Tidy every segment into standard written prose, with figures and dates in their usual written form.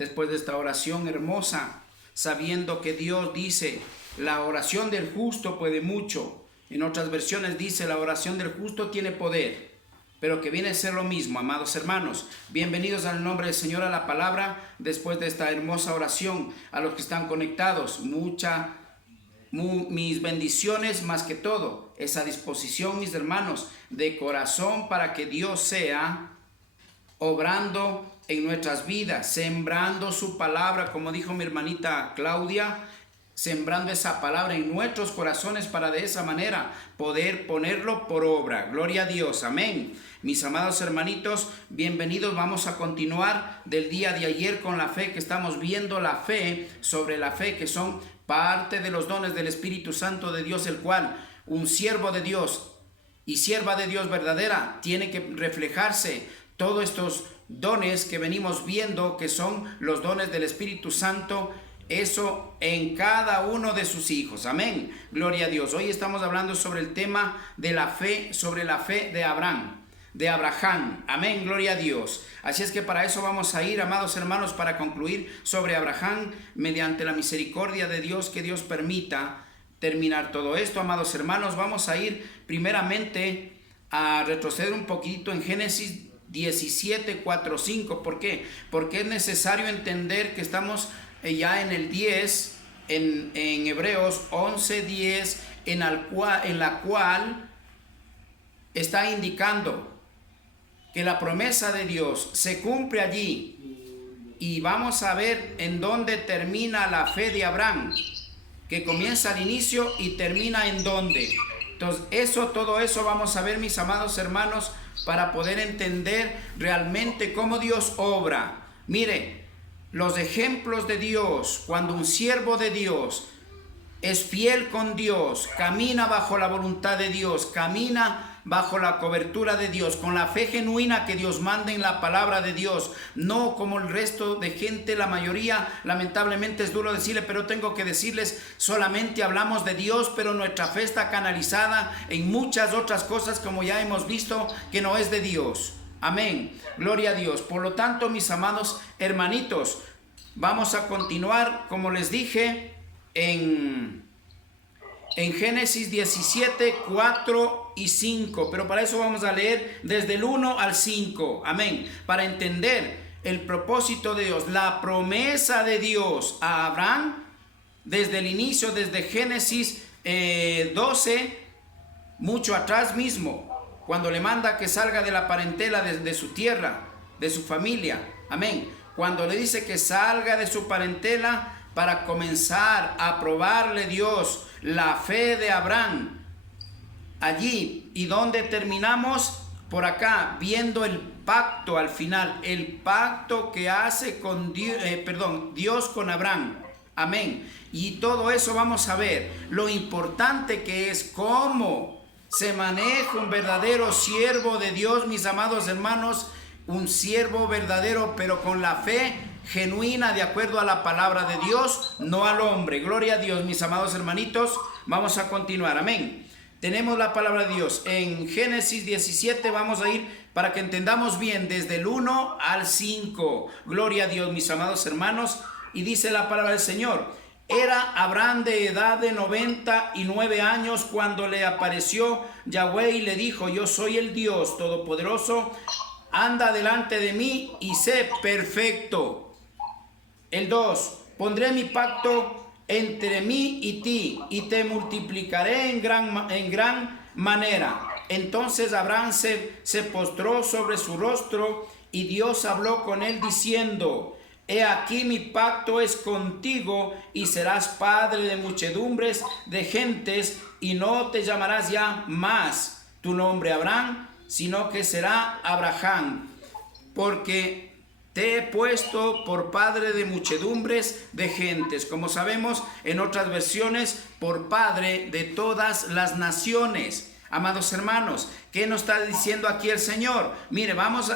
después de esta oración hermosa, sabiendo que Dios dice, la oración del justo puede mucho. En otras versiones dice, la oración del justo tiene poder, pero que viene a ser lo mismo, amados hermanos. Bienvenidos al nombre del Señor a la palabra, después de esta hermosa oración, a los que están conectados, mis bendiciones, más que todo, esa disposición, mis hermanos, de corazón para que Dios sea obrando en nuestras vidas, sembrando su palabra, como dijo mi hermanita Claudia, sembrando esa palabra en nuestros corazones para de esa manera poder ponerlo por obra. Gloria a Dios, amén. Mis amados hermanitos, bienvenidos. Vamos a continuar del día de ayer con la fe, que estamos viendo la fe sobre la fe, que son parte de los dones del Espíritu Santo de Dios, el cual un siervo de Dios y sierva de Dios verdadera tiene que reflejarse todos estos dones que venimos viendo, que son los dones del Espíritu Santo, eso en cada uno de sus hijos. Amén. Gloria a Dios. Hoy estamos hablando sobre el tema de la fe, sobre la fe de Abraham. Amén. Gloria a Dios. Así es que para eso vamos a ir, amados hermanos, para concluir sobre Abraham, mediante la misericordia de Dios, que Dios permita terminar todo esto. Amados hermanos, vamos a ir primeramente a retroceder un poquito en Génesis 17, 4, 5. ¿Por qué? Porque es necesario entender que estamos ya en el 10, en Hebreos 11, 10, en la cual está indicando que la promesa de Dios se cumple allí. Y vamos a ver en dónde termina la fe de Abraham, que comienza al inicio y termina en dónde. Entonces, todo eso vamos a ver, mis amados hermanos, para poder entender realmente cómo Dios obra. Mire, los ejemplos de Dios, cuando un siervo de Dios es fiel con Dios, camina bajo la voluntad de Dios, camina bajo la cobertura de Dios, con la fe genuina que Dios manda en la palabra de Dios, no como el resto de gente, la mayoría, lamentablemente es duro decirle, pero tengo que decirles, solamente hablamos de Dios, pero nuestra fe está canalizada en muchas otras cosas, como ya hemos visto, que no es de Dios. Amén. Gloria a Dios. Por lo tanto, mis amados hermanitos, vamos a continuar, como les dije, en Génesis 17, 4 y 5. Pero para eso vamos a leer desde el 1 al 5. Amén. Para entender el propósito de Dios, la promesa de Dios a Abraham, desde el inicio, desde Génesis 12, mucho atrás mismo, cuando le manda que salga de la parentela de su tierra, de su familia. Amén. Cuando le dice que salga de su parentela para comenzar a probarle Dios la fe de Abraham. Allí, y donde terminamos por acá, viendo el pacto al final, el pacto que hace con Dios con Abraham. Amén. Y todo eso vamos a ver, lo importante que es cómo se maneja un verdadero siervo de Dios, mis amados hermanos, un siervo verdadero, pero con la fe genuina, de acuerdo a la palabra de Dios, no al hombre. Gloria a Dios, mis amados hermanitos. Vamos a continuar. Amén. Tenemos la palabra de Dios en Génesis 17. Vamos a ir para que entendamos bien desde el 1 al 5. Gloria a Dios, mis amados hermanos. Y dice la palabra del Señor: era Abraham de edad de 99 años cuando le apareció Yahweh y le dijo: yo soy el Dios Todopoderoso, anda delante de mí y sé perfecto. El 2, pondré mi pacto entre mí y ti, y te multiplicaré en gran manera. Entonces Abraham se postró sobre su rostro, y Dios habló con él diciendo: he aquí mi pacto es contigo, y serás padre de muchedumbres de gentes, y no te llamarás ya más tu nombre Abraham, sino que será Abraham, porque te he puesto por padre de muchedumbres de gentes. Como sabemos, en otras versiones, por padre de todas las naciones. Amados hermanos, ¿qué nos está diciendo aquí el Señor? Mire, vamos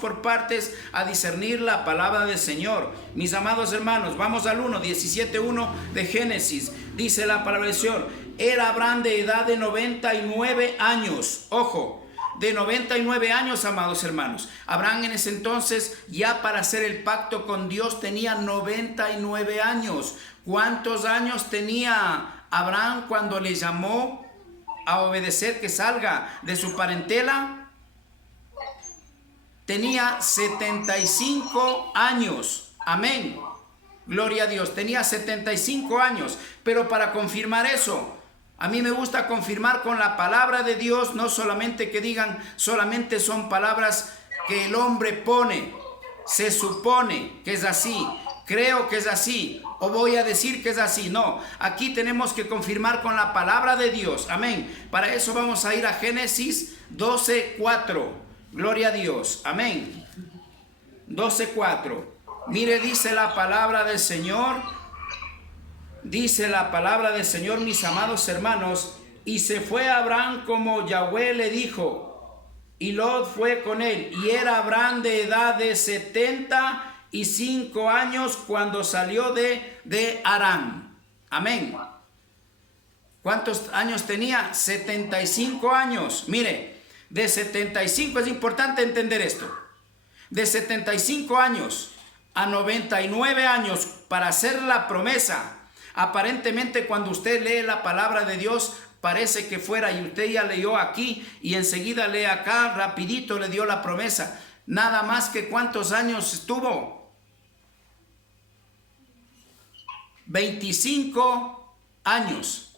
por partes a discernir la palabra del Señor. Mis amados hermanos, vamos al 17:1 de Génesis. Dice la palabra del Señor: era Abraham de edad de 99 años. Ojo, de 99 años, amados hermanos. Abraham en ese entonces, ya para hacer el pacto con Dios, tenía 99 años. ¿Cuántos años tenía Abraham cuando le llamó a obedecer que salga de su parentela? Tenía 75 años. Amén. Gloria a Dios. Tenía 75 años. Pero para confirmar eso, a mí me gusta confirmar con la palabra de Dios, no solamente que digan, solamente son palabras que el hombre pone. Se supone que es así. Creo que es así. O voy a decir que es así. No. Aquí tenemos que confirmar con la palabra de Dios. Amén. Para eso vamos a ir a Génesis 12:4. Gloria a Dios. Amén. 12:4. Mire, dice la palabra del Señor. Dice la palabra del Señor, mis amados hermanos. Y se fue Abraham como Yahweh le dijo. Y Lot fue con él. Y era Abraham de edad de 75 años cuando salió de Harán. Amén. ¿Cuántos años tenía? 75 años. Mire, de 75, es importante entender esto. De 75 años a 99 años para hacer la promesa. Aparentemente cuando usted lee la palabra de Dios parece que fuera, y usted ya leyó aquí y enseguida lee acá, rapidito le dio la promesa. Nada más que ¿cuántos años estuvo? 25 años.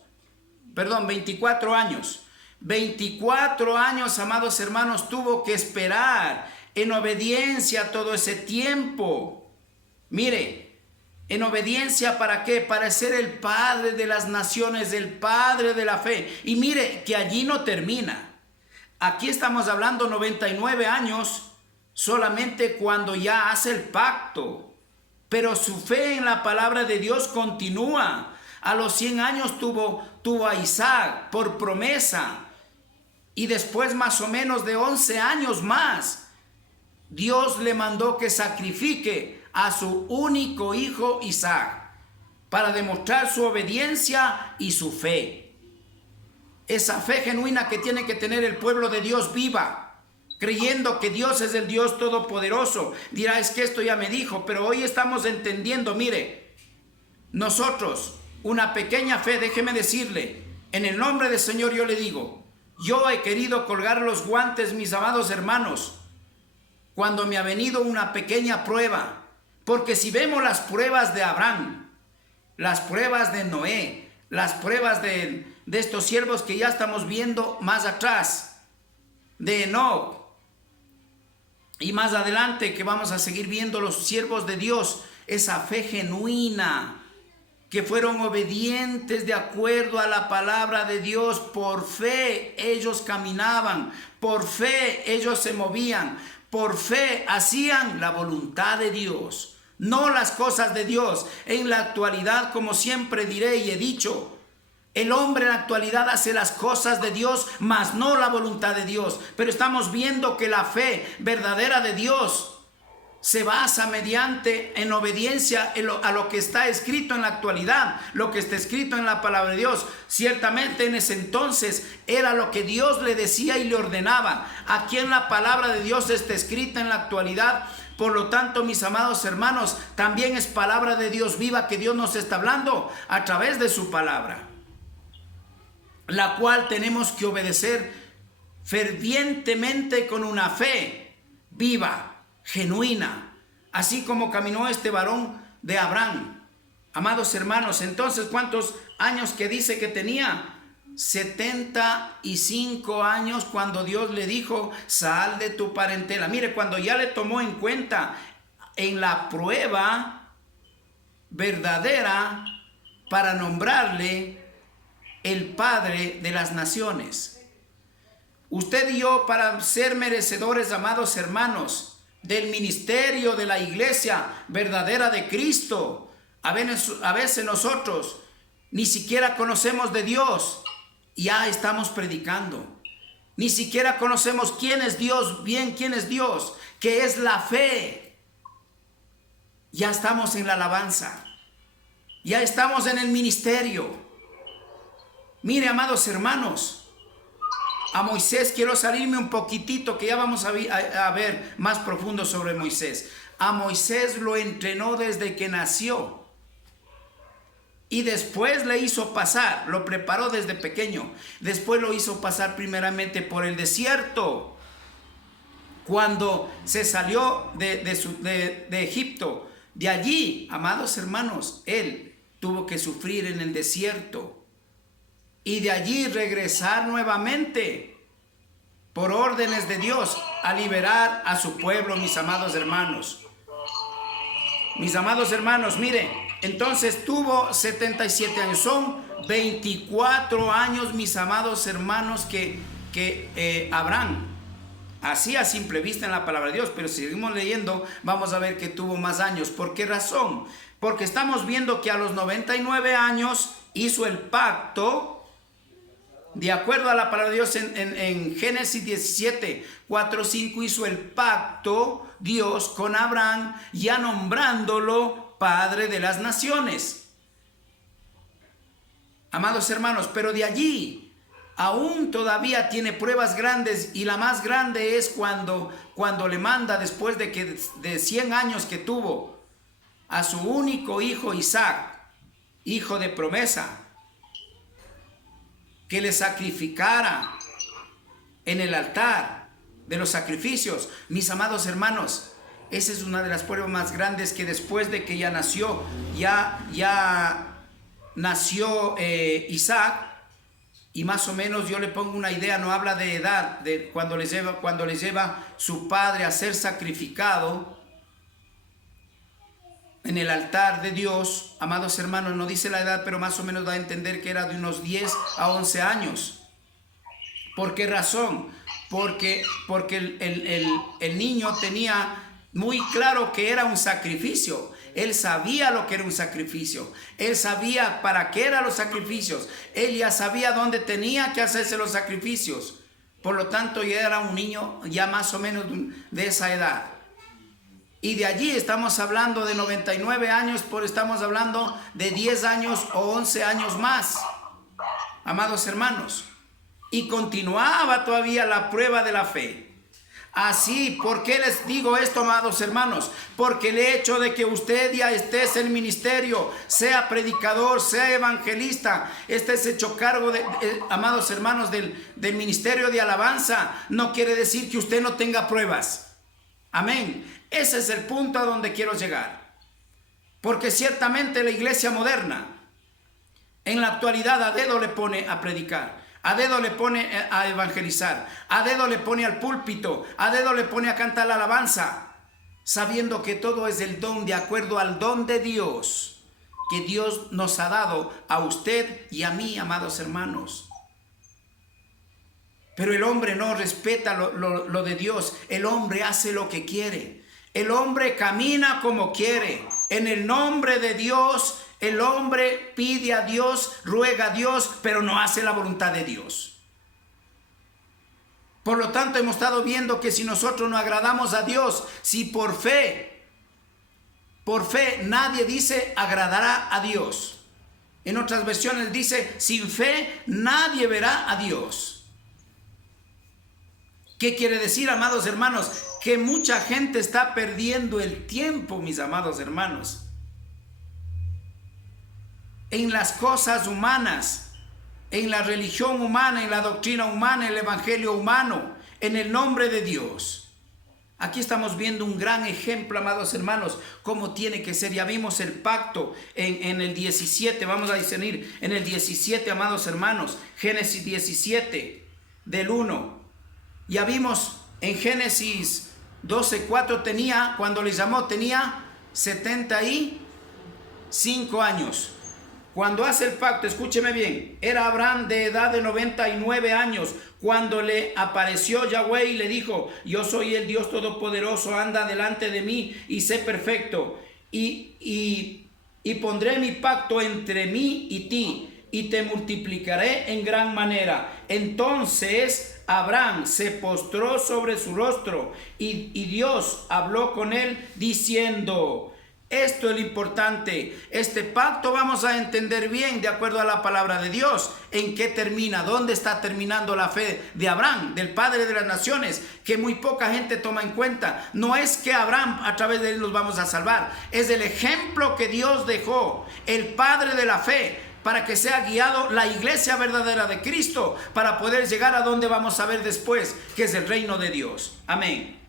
Perdón, 24 años. 24 años, amados hermanos, tuvo que esperar en obediencia todo ese tiempo. Mire, en obediencia, ¿para qué? Para ser el padre de las naciones, el padre de la fe. Y mire que allí no termina. Aquí estamos hablando 99 años solamente cuando ya hace el pacto. Pero su fe en la palabra de Dios continúa. A los 100 años tuvo a Isaac por promesa. Y después más o menos de 11 años más, Dios le mandó que sacrifique a su único hijo Isaac para demostrar su obediencia y su fe. Esa fe genuina que tiene que tener el pueblo de Dios viva, creyendo que Dios es el Dios todopoderoso. Dirá, es que esto ya me dijo, pero hoy estamos entendiendo. Mire, nosotros, una pequeña fe, déjeme decirle, en el nombre del Señor yo le digo, yo he querido colgar los guantes, mis amados hermanos, cuando me ha venido una pequeña prueba. Porque si vemos las pruebas de Abraham, las pruebas de Noé, las pruebas de estos siervos que ya estamos viendo más atrás, de Enoc, y más adelante que vamos a seguir viendo los siervos de Dios, esa fe genuina, que fueron obedientes de acuerdo a la palabra de Dios. Por fe ellos caminaban, por fe ellos se movían, por fe hacían la voluntad de Dios, no las cosas de Dios. En la actualidad, como siempre diré y he dicho, el hombre en la actualidad hace las cosas de Dios, mas no la voluntad de Dios. Pero estamos viendo que la fe verdadera de Dios se basa mediante en obediencia a lo que está escrito en la actualidad, lo que está escrito en la palabra de Dios. Ciertamente en ese entonces era lo que Dios le decía y le ordenaba. Aquí en la palabra de Dios está escrita en la actualidad. Por lo tanto, mis amados hermanos, también es palabra de Dios viva que Dios nos está hablando a través de su palabra, la cual tenemos que obedecer fervientemente con una fe viva, genuina, así como caminó este varón de Abraham. Amados hermanos, entonces, ¿cuántos años que dice que tenía? 75 años cuando Dios le dijo, sal de tu parentela. Mire, cuando ya le tomó en cuenta en la prueba verdadera para nombrarle el Padre de las naciones. Usted y yo, para ser merecedores, amados hermanos, del ministerio de la iglesia verdadera de Cristo, a veces nosotros ni siquiera conocemos de Dios, ya estamos predicando. Ni siquiera conocemos quién es Dios, bien quién es Dios, qué es la fe. Ya estamos en la alabanza, ya estamos en el ministerio. Mire, amados hermanos, A Moisés quiero salirme un poquitito, que ya vamos a ver más profundo sobre Moisés. A Moisés lo entrenó desde que nació. Y después le hizo pasar, lo preparó desde pequeño. Después lo hizo pasar primeramente por el desierto. Cuando se salió de Egipto. De allí, amados hermanos, él tuvo que sufrir en el desierto. Y de allí regresar nuevamente por órdenes de Dios a liberar a su pueblo, mis amados hermanos. Mis amados hermanos, miren, entonces tuvo 77 años. Son 24 años, mis amados hermanos, que Abraham, así a simple vista en la palabra de Dios, pero si seguimos leyendo, vamos a ver que tuvo más años. ¿Por qué razón? Porque estamos viendo que a los 99 años hizo el pacto. De acuerdo a la palabra de Dios en Génesis 17, 4, 5, hizo el pacto Dios con Abraham, ya nombrándolo Padre de las Naciones. Amados hermanos, pero de allí aún todavía tiene pruebas grandes, y la más grande es cuando le manda, después de 100 años que tuvo, a su único hijo Isaac, hijo de promesa, que le sacrificara en el altar de los sacrificios. Mis amados hermanos, esa es una de las pruebas más grandes, que después de que ya nació Isaac, y más o menos yo le pongo una idea, no habla de edad, de cuando les lleva su padre a ser sacrificado en el altar de Dios. Amados hermanos, no dice la edad, pero más o menos da a entender que era de unos 10 a 11 años. ¿Por qué razón? Porque el niño tenía muy claro que era un sacrificio. Él sabía lo que era un sacrificio. Él sabía para qué eran los sacrificios. Él ya sabía dónde tenía que hacerse los sacrificios. Por lo tanto, ya era un niño ya más o menos de esa edad. Y de allí estamos hablando de 99 años, estamos hablando de 10 años o 11 años más, amados hermanos. Y continuaba todavía la prueba de la fe. Así, ¿por qué les digo esto, amados hermanos? Porque el hecho de que usted ya esté en el ministerio, sea predicador, sea evangelista, estés hecho cargo, amados hermanos, del ministerio de alabanza, no quiere decir que usted no tenga pruebas. Amén. Ese es el punto a donde quiero llegar. Porque ciertamente la iglesia moderna, en la actualidad, a dedo le pone a predicar, a dedo le pone a evangelizar, a dedo le pone al púlpito, a dedo le pone a cantar la alabanza, sabiendo que todo es el don, de acuerdo al don de Dios, que Dios nos ha dado a usted y a mí, amados hermanos. Pero el hombre no respeta lo de Dios. El hombre hace lo que quiere. El hombre camina como quiere. En el nombre de Dios, el hombre pide a Dios, ruega a Dios, pero no hace la voluntad de Dios. Por lo tanto, hemos estado viendo que si nosotros no agradamos a Dios, si por fe nadie dice agradará a Dios. En otras versiones dice, sin fe nadie verá a Dios. ¿Qué quiere decir, amados hermanos? Que mucha gente está perdiendo el tiempo, mis amados hermanos, en las cosas humanas, en la religión humana, en la doctrina humana, en el evangelio humano, en el nombre de Dios. Aquí estamos viendo un gran ejemplo, amados hermanos, cómo tiene que ser. Ya vimos el pacto en el 17, vamos a discernir en el 17, amados hermanos, Génesis 17, del 1. Ya vimos en Génesis 12:4, cuando les llamó, tenía 75 años. Cuando hace el pacto, escúcheme bien, era Abraham de edad de 99 años, cuando le apareció Yahweh y le dijo, yo soy el Dios Todopoderoso, anda delante de mí y sé perfecto, y pondré mi pacto entre mí y ti, y te multiplicaré en gran manera. Entonces Abraham se postró sobre su rostro y Dios habló con él diciendo, Esto es lo importante. Este pacto vamos a entender bien de acuerdo a la palabra de Dios. ¿En qué termina? ¿Dónde está terminando la fe de Abraham, del padre de las naciones? Que muy poca gente toma en cuenta. No es que Abraham, a través de él nos vamos a salvar. Es el ejemplo que Dios dejó, el padre de la fe, para que sea guiado la iglesia verdadera de Cristo, para poder llegar a donde vamos a ver después, que es el reino de Dios. Amén.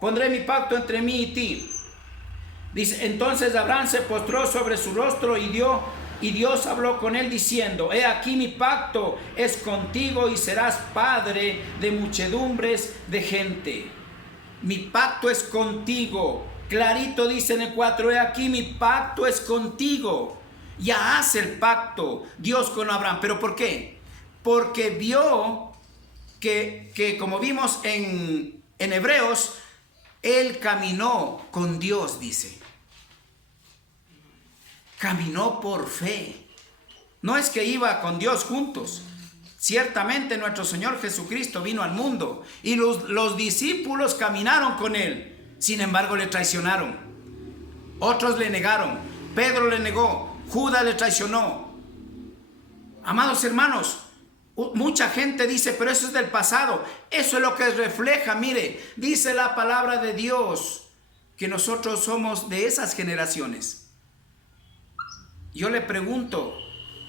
Pondré mi pacto entre mí y ti. Dice, entonces Abraham se postró sobre su rostro y Dios habló con él diciendo, he aquí mi pacto es contigo y serás padre de muchedumbres de gente. Mi pacto es contigo. Clarito dice en el 4, he aquí mi pacto es contigo. Ya hace el pacto Dios con Abraham. ¿Pero por qué? Porque vio que como vimos en Hebreos, él caminó con Dios, dice. Caminó por fe. No es que iba con Dios juntos. Ciertamente nuestro Señor Jesucristo vino al mundo y los discípulos caminaron con él. Sin embargo, le traicionaron. Otros le negaron. Pedro le negó. Judas le traicionó. Amados hermanos, mucha gente dice, pero eso es del pasado. Eso es lo que refleja, mire, dice la palabra de Dios, que nosotros somos de esas generaciones. Yo le pregunto,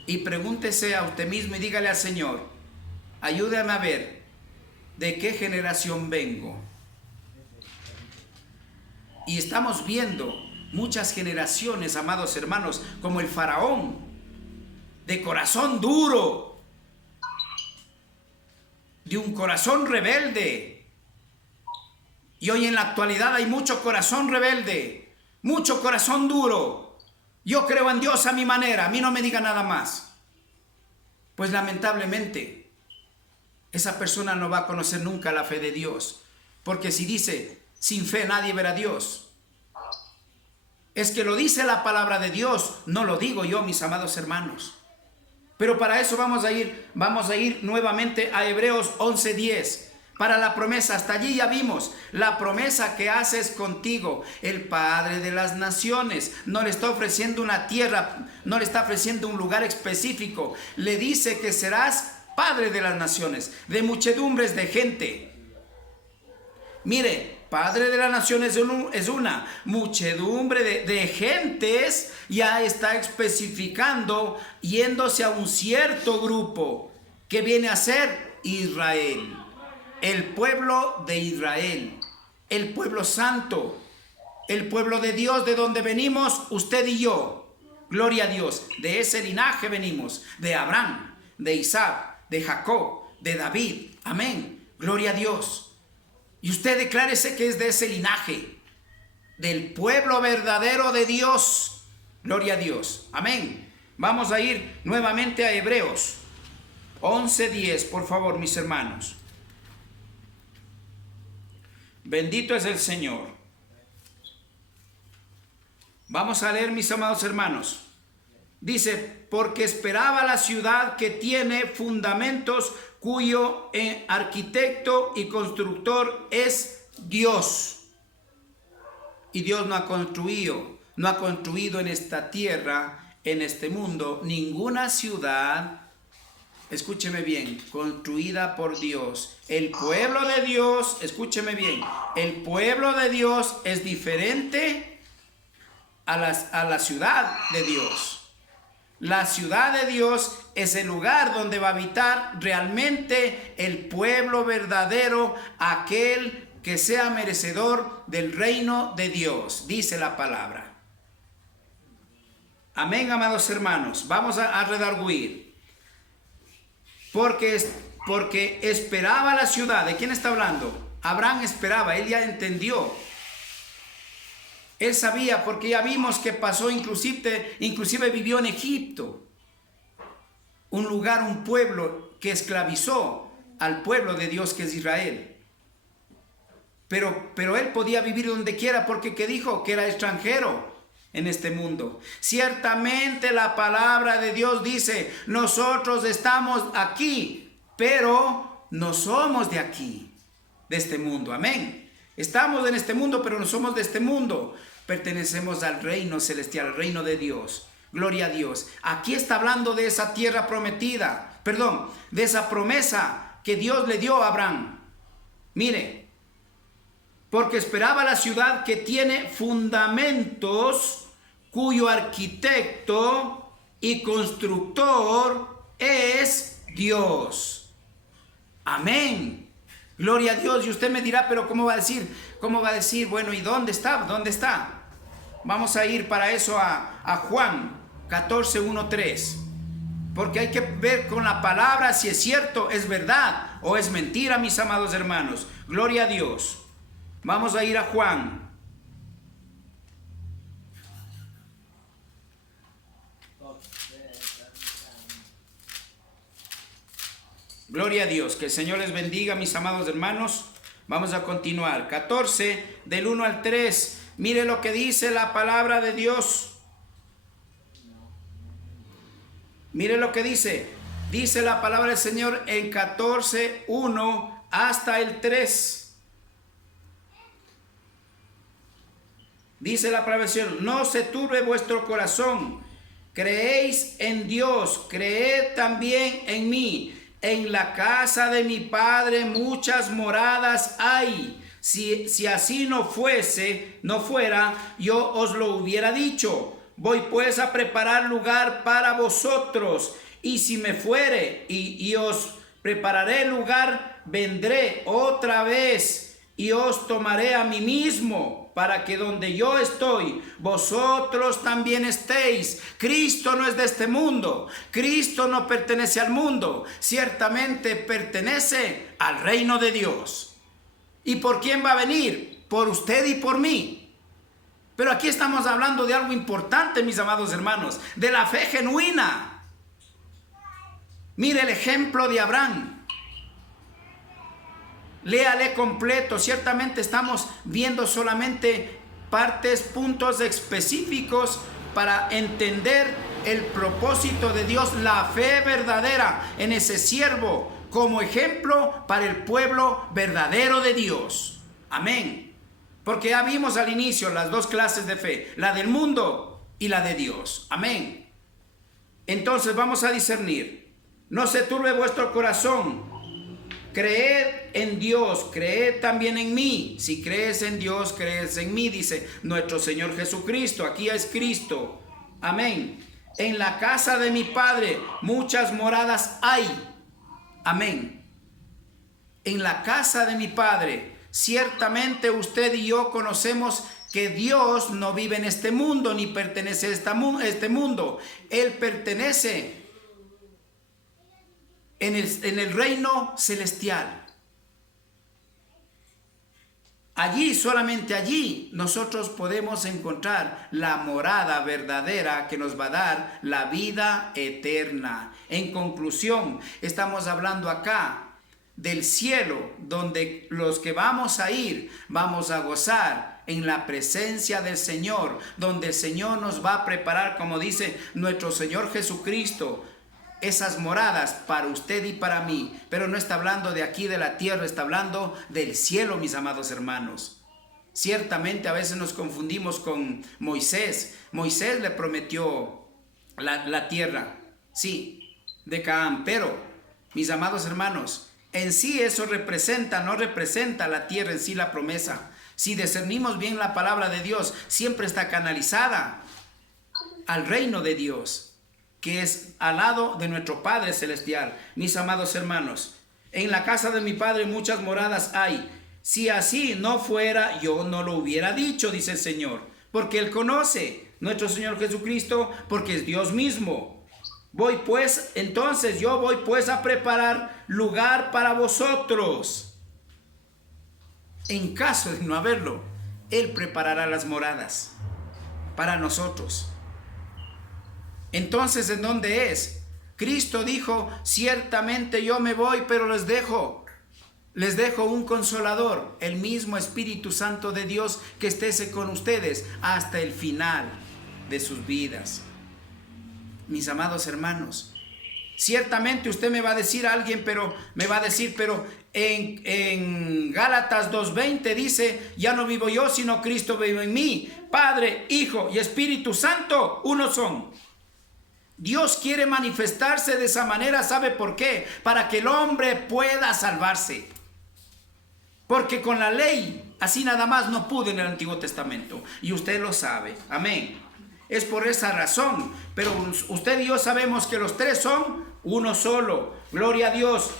y pregúntese a usted mismo y dígale al Señor, ayúdame a ver, ¿de qué generación vengo? Y estamos viendo muchas generaciones, amados hermanos, como el faraón, de corazón duro, de un corazón rebelde. Y hoy en la actualidad hay mucho corazón rebelde, mucho corazón duro. Yo creo en Dios a mi manera, a mí no me diga nada más. Pues lamentablemente, esa persona no va a conocer nunca la fe de Dios. Porque si dice, sin fe nadie verá a Dios. Es que lo dice la palabra de Dios, no lo digo yo, mis amados hermanos. Pero para eso vamos a ir nuevamente a Hebreos 11:10. Para la promesa, hasta allí ya vimos la promesa que haces contigo, el Padre de las naciones. No le está ofreciendo una tierra, no le está ofreciendo un lugar específico. Le dice que serás Padre de las naciones, de muchedumbres de gente. Mire, Padre de las naciones es una muchedumbre de gentes, ya está especificando, yéndose a un cierto grupo que viene a ser Israel. El pueblo de Israel, el pueblo santo, el pueblo de Dios, de donde venimos usted y yo. Gloria a Dios, de ese linaje venimos, de Abraham, de Isaac, de Jacob, de David. Amén, gloria a Dios. Y usted declárese que es de ese linaje, del pueblo verdadero de Dios. Gloria a Dios, amén. Vamos a ir nuevamente a Hebreos 11:10, por favor, mis hermanos. Bendito es el Señor. Vamos a leer, mis amados hermanos. Dice, porque esperaba la ciudad que tiene fundamentos, cuyo arquitecto y constructor es Dios. Y Dios no ha construido en esta tierra, en este mundo, ninguna ciudad, escúcheme bien, construida por Dios. El pueblo de Dios, escúcheme bien, el pueblo de Dios es diferente a la ciudad de Dios. La ciudad de Dios es el lugar donde va a habitar realmente el pueblo verdadero, aquel que sea merecedor del reino de Dios, dice la palabra. Amén, amados hermanos. Vamos a redarguir. Porque esperaba la ciudad. ¿De quién está hablando? Abraham esperaba, él ya entendió. Él sabía, porque ya vimos que pasó, inclusive vivió en Egipto. Un lugar, un pueblo que esclavizó al pueblo de Dios que es Israel. Pero él podía vivir donde quiera porque ¿qué dijo? Que era extranjero en este mundo. Ciertamente la palabra de Dios dice, nosotros estamos aquí, pero no somos de aquí, de este mundo. Amén. Estamos en este mundo, pero no somos de este mundo. pertenecemos al reino celestial, al reino de Dios. Gloria a Dios. Aquí está hablando de esa tierra prometida, perdón, de esa promesa que Dios le dio a Abraham. Mire, porque esperaba la ciudad que tiene fundamentos, cuyo arquitecto y constructor es Dios. Amén. Gloria a Dios. Y usted me dirá, pero ¿cómo va a decir? ¿Cómo va a decir? Bueno, ¿y dónde está? ¿Dónde está? Vamos a ir para eso a Juan 14, 1, 3. Porque hay que ver con la palabra si es cierto, es verdad o es mentira, mis amados hermanos. Gloria a Dios. Vamos a ir a Juan. Gloria a Dios. Que el Señor les bendiga, mis amados hermanos. Vamos a continuar. 14, del 1 al 3. Mire lo que dice la palabra de Dios. Mire lo que dice. Dice la palabra del Señor en 14, 1 hasta el 3. Dice la palabra del Señor: no se turbe vuestro corazón. Creéis en Dios, creed también en mí. En la casa de mi Padre muchas moradas hay. Si así no fuera, yo os lo hubiera dicho. Voy pues a preparar lugar para vosotros. Y si me fuere y os prepararé lugar, vendré otra vez y os tomaré a mí mismo, para que donde yo estoy, vosotros también estéis. Cristo no es de este mundo. Cristo no pertenece al mundo. Ciertamente pertenece al reino de Dios. ¿Y por quién va a venir? Por usted y por mí. Pero aquí estamos hablando de algo importante, mis amados hermanos, de la fe genuina. Mire el ejemplo de Abraham. Léale completo. Ciertamente estamos viendo solamente partes, puntos específicos para entender el propósito de Dios, la fe verdadera en ese siervo, como ejemplo para el pueblo verdadero de Dios. Amén. Porque ya vimos al inicio las dos clases de fe, la del mundo y la de Dios. Amén. Entonces vamos a discernir. No se turbe vuestro corazón. Creed en Dios, creed también en mí. Si crees en Dios, crees en mí, dice nuestro Señor Jesucristo. Aquí es Cristo. Amén. En la casa de mi Padre muchas moradas hay. Amén. En la casa de mi Padre. Ciertamente usted y yo conocemos que Dios no vive en este mundo ni pertenece a este mundo. Él pertenece en el reino celestial. Allí, solamente allí, nosotros podemos encontrar la morada verdadera que nos va a dar la vida eterna. En conclusión, estamos hablando acá del cielo, donde los que vamos a ir, vamos a gozar en la presencia del Señor, donde el Señor nos va a preparar, como dice nuestro Señor Jesucristo, esas moradas para usted y para mí. Pero no está hablando de aquí de la tierra, está hablando del cielo, mis amados hermanos. Ciertamente a veces nos confundimos con Moisés. Moisés le prometió la tierra, sí, de Canaán, pero mis amados hermanos, en sí eso no representa la tierra en sí, la promesa. Si discernimos bien la palabra de Dios, siempre está canalizada al reino de Dios, que es al lado de nuestro Padre Celestial. Mis amados hermanos, en la casa de mi Padre muchas moradas hay. Si así no fuera, yo no lo hubiera dicho, dice el Señor, porque Él conoce, nuestro Señor Jesucristo, porque es Dios mismo. Yo voy pues a preparar lugar para vosotros. En caso de no haberlo, Él preparará las moradas para nosotros. Entonces, ¿en dónde es? Cristo dijo: ciertamente yo me voy, pero les dejo un consolador, el mismo Espíritu Santo de Dios, que esté con ustedes hasta el final de sus vidas. Mis amados hermanos, ciertamente usted me va a decir, pero En Gálatas 2:20 dice, ya no vivo yo, sino Cristo vive en mí. Padre, Hijo y Espíritu Santo, uno son. Dios quiere manifestarse de esa manera, ¿sabe por qué? Para que el hombre pueda salvarse. Porque con la ley, así nada más no pudo en el Antiguo Testamento. Y usted lo sabe. Amén. Es por esa razón. Pero usted y yo sabemos que los tres son uno solo. Gloria a Dios.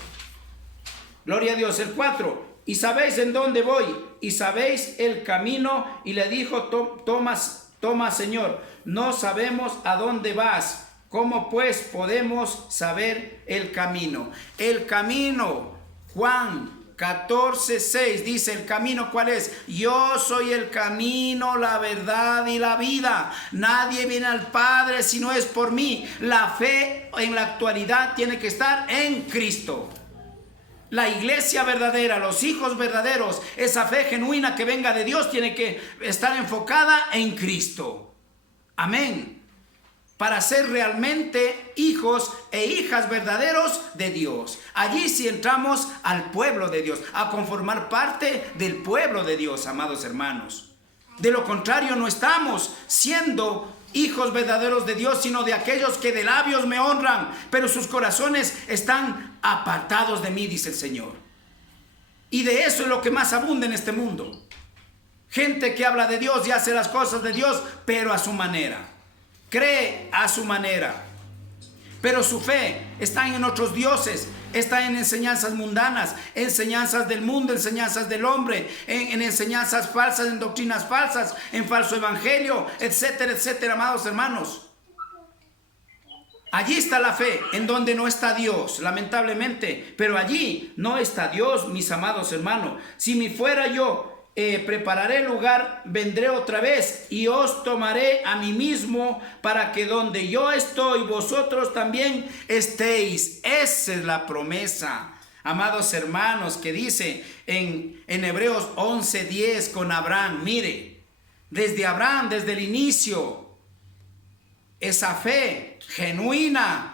Gloria a Dios. El 4. Y sabéis en dónde voy. Y sabéis el camino. Y le dijo Tomás, Señor, no sabemos a dónde vas. ¿Cómo pues podemos saber el camino? El camino, Juan 14:6 dice, el camino ¿cuál es? Yo soy el camino, la verdad y la vida. Nadie viene al Padre si no es por mí. La fe en la actualidad tiene que estar en Cristo. La iglesia verdadera, los hijos verdaderos, esa fe genuina que venga de Dios tiene que estar enfocada en Cristo. Amén. Para ser realmente hijos e hijas verdaderos de Dios. Allí sí entramos al pueblo de Dios, a conformar parte del pueblo de Dios, amados hermanos. De lo contrario, no estamos siendo hijos verdaderos de Dios, sino de aquellos que de labios me honran, pero sus corazones están apartados de mí, dice el Señor. Y de eso es lo que más abunda en este mundo. Gente que habla de Dios y hace las cosas de Dios, pero a su manera. Cree a su manera, pero su fe está en otros dioses, está en enseñanzas mundanas, enseñanzas del mundo, enseñanzas del hombre, en enseñanzas falsas, en doctrinas falsas, en falso evangelio, etcétera, etcétera, amados hermanos. Allí está la fe, en donde no está Dios, lamentablemente, pero allí no está Dios, mis amados hermanos. Si me fuera yo, prepararé lugar, vendré otra vez y os tomaré a mí mismo para que donde yo estoy, vosotros también estéis. Esa es la promesa, amados hermanos, que dice en Hebreos 11:10 con Abraham. Mire, desde Abraham, desde el inicio, esa fe genuina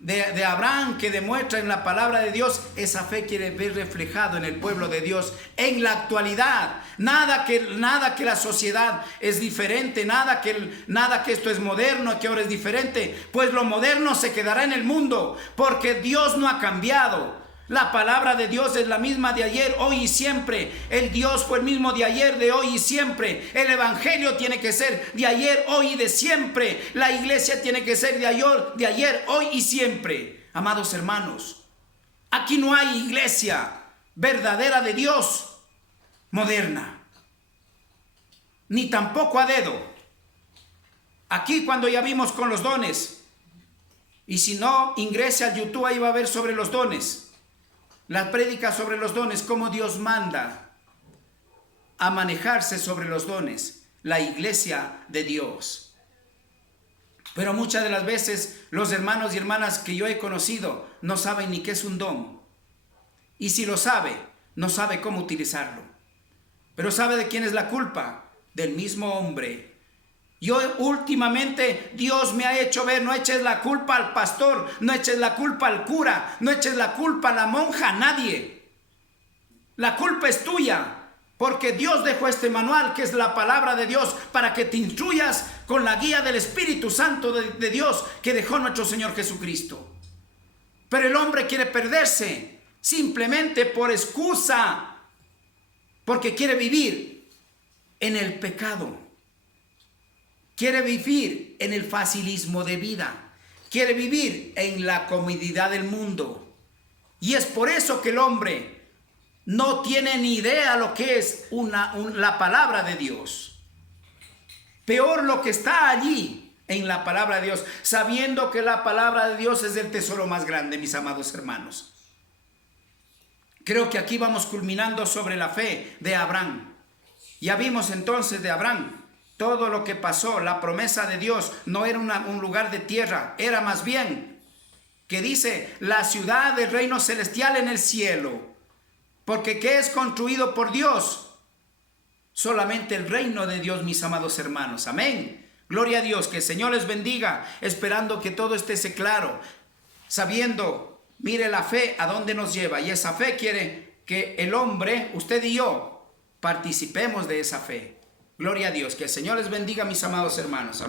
de Abraham que demuestra en la palabra de Dios, esa fe quiere ver reflejado en el pueblo de Dios en la actualidad. Nada que la sociedad es diferente, nada que esto es moderno, que ahora es diferente, pues lo moderno se quedará en el mundo, porque Dios no ha cambiado. La palabra de Dios es la misma de ayer, hoy y siempre. El Dios fue el mismo de ayer, de hoy y siempre. El evangelio tiene que ser de ayer, hoy y de siempre. La iglesia tiene que ser de ayer, hoy y siempre. Amados hermanos, aquí no hay iglesia verdadera de Dios moderna, ni tampoco a dedo. Aquí cuando ya vimos con los dones, y si no, ingrese al YouTube, ahí va a ver sobre los dones. La prédica sobre los dones, cómo Dios manda a manejarse sobre los dones, la iglesia de Dios. Pero muchas de las veces los hermanos y hermanas que yo he conocido no saben ni qué es un don. Y si lo sabe, no sabe cómo utilizarlo. Pero ¿sabe de quién es la culpa? Del mismo hombre. Yo últimamente Dios me ha hecho ver, no eches la culpa al pastor, no eches la culpa al cura, no eches la culpa a la monja, a nadie. La culpa es tuya, porque Dios dejó este manual que es la palabra de Dios para que te instruyas con la guía del Espíritu Santo de Dios que dejó nuestro Señor Jesucristo. Pero el hombre quiere perderse simplemente por excusa, porque quiere vivir en el pecado. Quiere vivir en el facilismo de vida. Quiere vivir en la comodidad del mundo. Y es por eso que el hombre no tiene ni idea lo que es la palabra de Dios. Peor lo que está allí en la palabra de Dios, sabiendo que la palabra de Dios es el tesoro más grande, mis amados hermanos. Creo que aquí vamos culminando sobre la fe de Abraham. Ya vimos entonces de Abraham todo lo que pasó. La promesa de Dios no era un lugar de tierra, era más bien que dice la ciudad del reino celestial en el cielo. Porque ¿qué es construido por Dios? Solamente el reino de Dios, mis amados hermanos. Amén. Gloria a Dios, que el Señor les bendiga, esperando que todo esté claro, sabiendo, mire la fe a dónde nos lleva. Y esa fe quiere que el hombre, usted y yo, participemos de esa fe. Gloria a Dios. Que el Señor les bendiga, mis amados hermanos.